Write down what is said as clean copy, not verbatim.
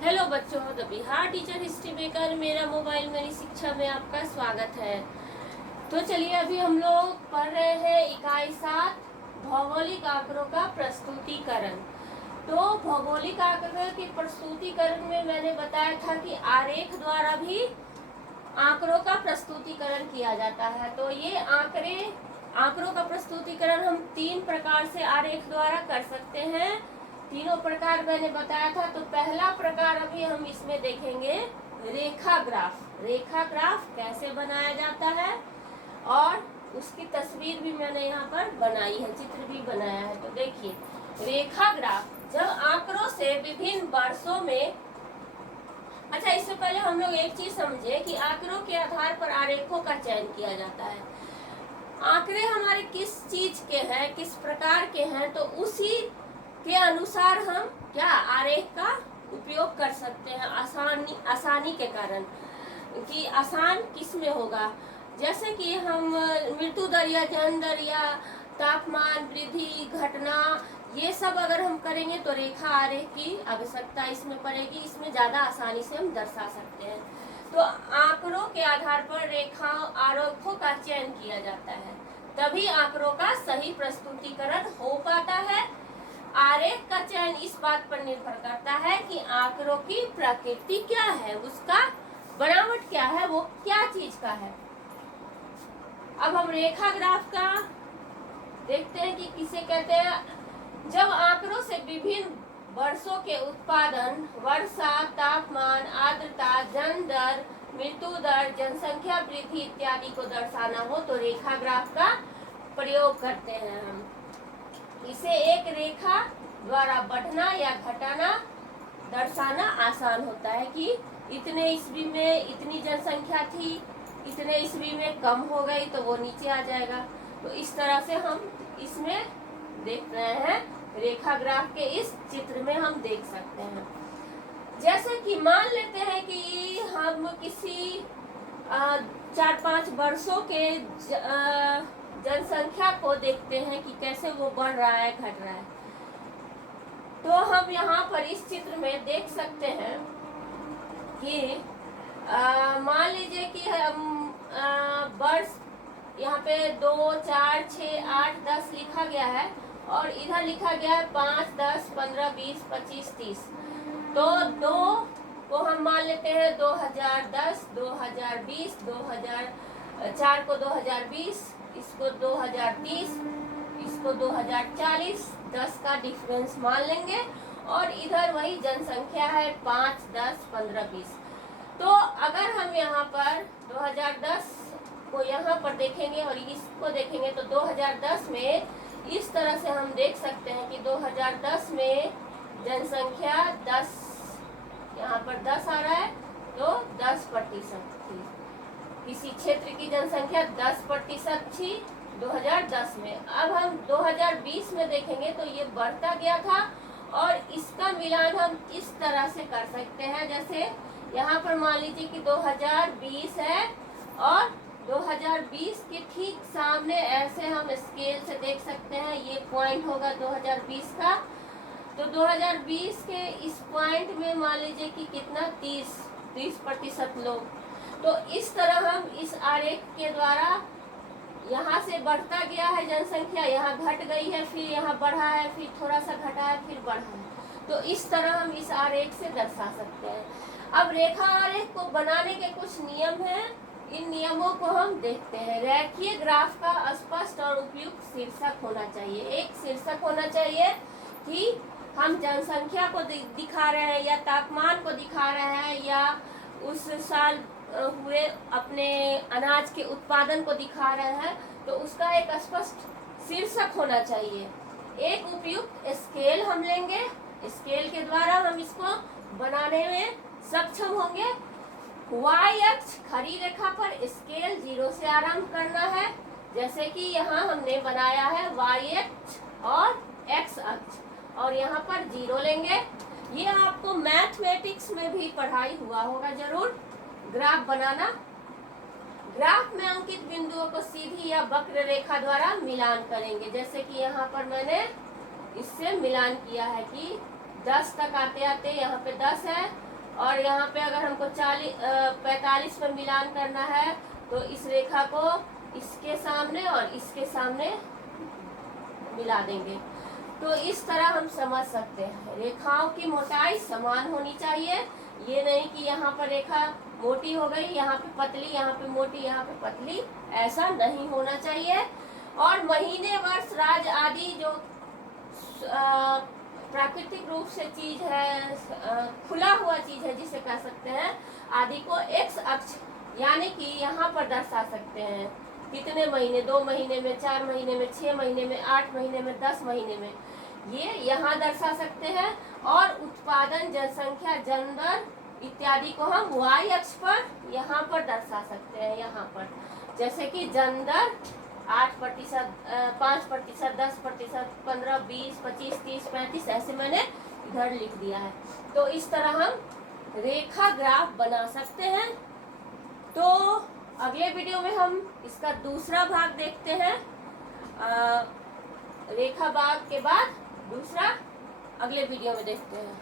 Hello बच्चों, the Bihar teacher history maker मेरा mobile मेरी शिक्षा में आपका स्वागत है। तो चलिए अभी हम लोग पढ़ रहे हैं इकाई 7 भौगोलिक आंकड़ों का प्रस्तुतिकरण। तो भौगोलिक आंकड़ों के प्रस्तुतिकरण में मैंने बताया था कि आरेख द्वारा भी आंकड़ों का प्रस्तुतिकरण किया जाता है। तो ये आंकड़ों का प्रस्तुतिकरण हम 3 प्रकार से आरेख द्वारा कर सकते हैं। तीनों प्रकार मैंने बताया था। तो पहला प्रकार अभी हम इसमें देखेंगे रेखा ग्राफ। रेखा ग्राफ कैसे बनाया जाता है और उसकी तस्वीर भी मैंने यहाँ पर बनाई है, चित्र भी बनाया है। तो देखिए रेखा ग्राफ, जब आंकड़ों से विभिन्न वर्षों में, अच्छा इससे पहले हम लोग एक चीज समझे कि आंकड़ों के आधार पर आरेखों का चयन किया जाता है। आंकड़े हमारे किस चीज के हैं, किस प्रकार के हैं, तो उसी के अनुसार हम क्या आरेख का उपयोग कर सकते हैं। आसानी के कारण कि आसान किस में होगा, जैसे कि हम मृत्यु दर या जन्म दर या तापमान वृद्धि घटना, ये सब अगर हम करेंगे तो रेखा आरेख की आवश्यकता इसमें पड़ेगी। इसमें ज्यादा आसानी से हम दर्शा सकते हैं। तो आंकड़ों के आधार पर रेखा आरेखों का चयन किया जाता है, तभी आंकड़ों का सही प्रस्तुतिकरण हो पाता है। आरेख का चयन इस बात पर निर्भर करता है कि आंकड़ों की प्रकृति क्या है, उसका बनावट क्या है, वो क्या चीज का है। अब हम रेखा ग्राफ का देखते हैं कि किसे कहते हैं। जब आंकड़ों से विभिन्न वर्षों के उत्पादन, वर्षा, तापमान, आर्द्रता, जन्म दर, मृत्यु दर, जनसंख्या वृद्धि इत्यादि को दर्शाना हो तो रेखा ग्राफ का प्रयोग करते हैं हम। इसे एक रेखा द्वारा बढ़ना या घटाना दर्शाना आसान होता है कि इतने ईस्वी में इतनी जनसंख्या थी, इतने ईस्वी में कम हो गई तो वो नीचे आ जाएगा। तो इस तरह से हम इसमें देख रहे हैं, रेखा ग्राफ के इस चित्र में हम देख सकते हैं। जैसे कि मान लेते हैं कि हम किसी 4-5 वर्षों के जनसंख्या को देखते हैं कि कैसे वो बढ़ रहा है, घट रहा है। तो हम यहाँ पर इस चित्र में देख सकते हैं कि मान लीजिए कि हम वर्ष यहाँ पे 2, 4, 6, 8, 10 लिखा गया है और इधर लिखा गया है 5, 10, 15, 20, 25, 30। तो 2 को हम मान लेते हैं 2010, 2020, 2004 को 2020, इसको 2030, इसको 2040, 10 का डिफरेंस मान लेंगे। और इधर वही जनसंख्या है 5, 10, 15, 20। तो अगर हम यहाँ पर 2010 को यहाँ पर देखेंगे और इसको देखेंगे तो 2010 में इस तरह से हम देख सकते हैं कि 2010 में जनसंख्या 10, यहाँ पर 10 आ रहा है, तो 10% थी। किसी क्षेत्र की जनसंख्या 10% थी 2010 में। अब हम 2020 में देखेंगे तो ये बढ़ता गया था और इसका मिलान हम इस तरह से कर सकते हैं। जैसे यहाँ पर मान लीजिए कि 2020 है और 2020 के ठीक सामने ऐसे हम स्केल से देख सकते हैं, ये पॉइंट होगा 2020 का। तो 2020 के इस पॉइंट में मान लीजिए कि कितना 30% लोग। तो इस तरह हम इस आरेख के द्वारा यहाँ से बढ़ता गया है जनसंख्या, यहाँ घट गई है, फिर यहाँ बढ़ा है, फिर थोड़ा सा घटा है, फिर बढ़ा है। तो इस तरह हम इस आरेख से दर्शा सकते हैं। अब रेखा आरेख को बनाने के कुछ नियम हैं, इन नियमों को हम देखते हैं। रेखीय ग्राफ का स्पष्ट और उपयुक्त शीर्षक होना चाहिए। एक शीर्षक होना चाहिए कि हम जनसंख्या को दिखा रहे हैं या तापमान को दिखा रहे हैं या उस साल हुए अपने अनाज के उत्पादन को दिखा रहे हैं, तो उसका एक स्पष्ट शीर्षक होना चाहिए। एक उपयुक्त स्केल हम लेंगे, स्केल के द्वारा हम इसको बनाने में सक्षम होंगे। y अक्ष खड़ी रेखा पर स्केल 0 से आरंभ करना है, जैसे कि यहाँ हमने बनाया है y अक्ष और x अक्ष, और यहाँ पर 0 लेंगे। ये आपको मैथमेटिक्स में भी पढ़ाई हुआ होगा जरूर, ग्राफ बनाना। ग्राफ में अंकित बिंदुओं को सीधी या वक्र रेखा द्वारा मिलान करेंगे। जैसे कि यहाँ पर मैंने इससे मिलान किया है कि 10 तक आते आते यहाँ पे 10 है और यहाँ पे अगर हमको 45 पर मिलान करना है तो इस रेखा को इसके सामने और इसके सामने मिला देंगे। तो इस तरह हम समझ सकते हैं रेखाओं की मोटाई समान होनी चाहिए। ये नहीं कि यहाँ पर रेखा मोटी हो गई, यहाँ पे पतली, यहाँ पे मोटी, यहाँ पे पतली, ऐसा नहीं होना चाहिए। और महीने, वर्ष, राज्य आदि जो प्राकृतिक रूप से चीज है, खुला हुआ चीज है जिसे कह सकते हैं, आदि को एक्स अक्ष यानी कि यहाँ पर दर्शा सकते हैं। कितने महीने, 2 महीने में, 4 महीने में, 6 महीने में, 8 महीने में, 10 महीने में, ये यहाँ दर्शा सकते हैं। और उत्पादन, जनसंख्या, जनदर इत्यादि को हम वाई अक्ष पर यहाँ पर दर्शा सकते हैं। यहाँ पर जैसे कि जनदर 8%, 5%, 10%, 15, 20, 25, 30, 35, ऐसे मैंने इधर लिख दिया है। तो इस तरह हम रेखा ग्राफ बना सकते हैं। तो अगले वीडियो में हम इसका दूसरा भाग देखते हैं। रेखा भाग के बाद दूसरा अगले वीडियो में देखते हैं।